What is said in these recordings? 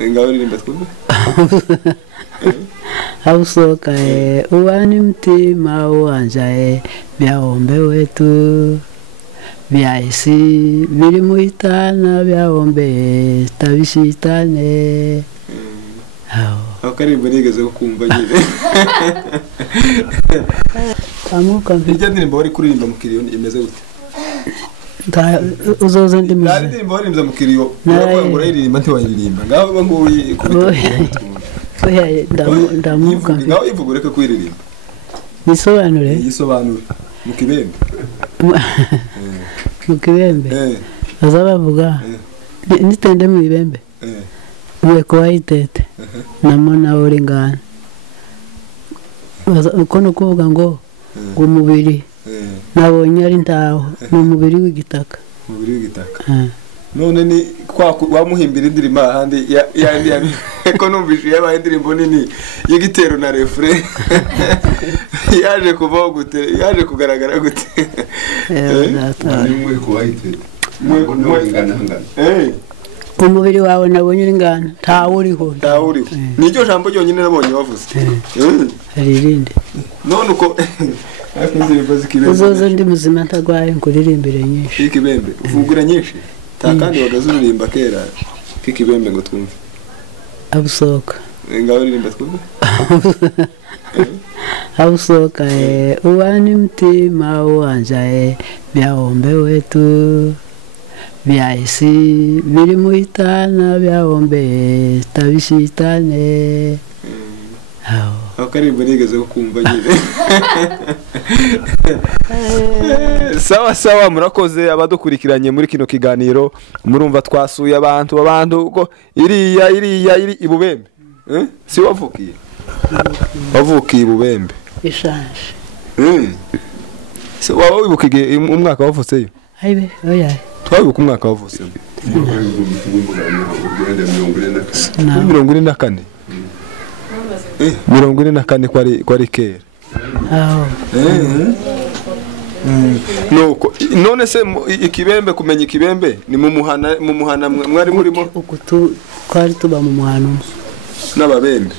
ngaho ririmba twumve. Hausoka uwani mtima uwanja vyaombe wetu vyaisi biri muhitana vyaombe tabishitane. Aho karimbo nigeze kumva nyine. Amuka Irya ndirimbo wari kuririmba mu kiriyo imeze gute? Uzoze ndi muzi. Nari ndirimbo warimba mu kiriyo. Uravuga ngo urayiririmba ntiwayiririmba. Ngaho ngo kubita. Oya ndamuka. Ngaho ivuga ureke kuyiririmba. Nisobanure. Yisobanure mu kibembe. Mu kibembe. Azabavuga. Nitende mu ibembe. Uwe kwa itete. Namona uri ngana. Uko no kuvuga ngo umubiri nabonye ari ntaho n'umubiri w'igitaka. Umubiri w'igitaka. None ni kwa wamuhimbira indirimbo ahandi yandi ko numvise yabaye indirimbo nini y'igitero na refrain. Yaje kuvaho gute, yaje kugaragara gute? Mwe kwa itete. Mwe ngana ngana. Umubiri wawe nabonye uri ngana ntawe uriho. Ntawe uriho. Nicyo jambo ryonyine nabonye bavuze. Haririnde. None uko indirimbo z'ikibembe. Uzoze ndi muzima ntagwaye nkuririmbire nyinshi. Ikibembe uvugura nyinshi. Takandi wagazuririmba kera k'ikibembe ngo twumve. Abusoka. Ngaho ririmba twumve. Abusoka uwani mtima uwanja vyaombe wetu vyaisi biri muhitana vyaombe tabishitane. Aho karimbo nigeze kumva nyine. Sawa murakoze abadukurikiranye muri kino kiganiro murumva twasuye abantu ko iriya ibubembe. Si wavukiye? Wavukiye ibubembe. Ishanje. So waba wibukiye umwaka wavutseyo? Aibe oya. Twabibuka umwaka wavutseyo. 44. 44 kwari kera. Nuko none se ikibembe kumenya ikibembe ni mu muhana mwari murimo ukutu kwari tuba mu muhana n'ababembe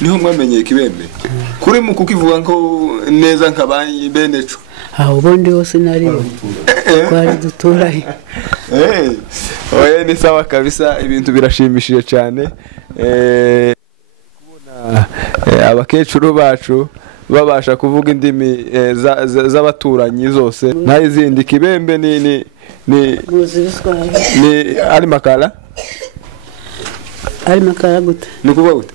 niho mwamenye ikibembe kuri mu kukivuga nko neza nkabaye beneco aho bondi hose nariyo kwari duturaye. Oye ni sawa kabisa ibintu birashimishije cyane kubona abakecuru bacu babasha kuvuga indimi z'abaturanyi zose n'izindi kibembe ni ari makara gute nukuvuga gute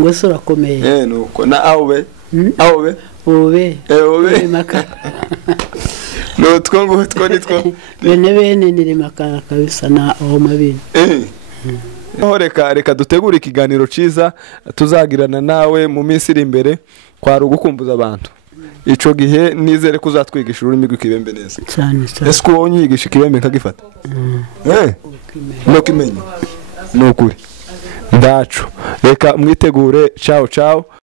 ngo sura komeye nuko na awe makara no two nitwo bene ni makara kabisa na mabini. Reka dutegura ikiganiro ciza tuzagirana nawe mu minsi iri imbere kwari ugukumbuza abantu. Ico gihe nizere ko uzatwigisha ururimi rw'ikibembe neza cyane. Ese ko wonyigisha ikibembe nkagifata? No kimenya. No kuri. Ndacu. Reka mwitegure. Ciao.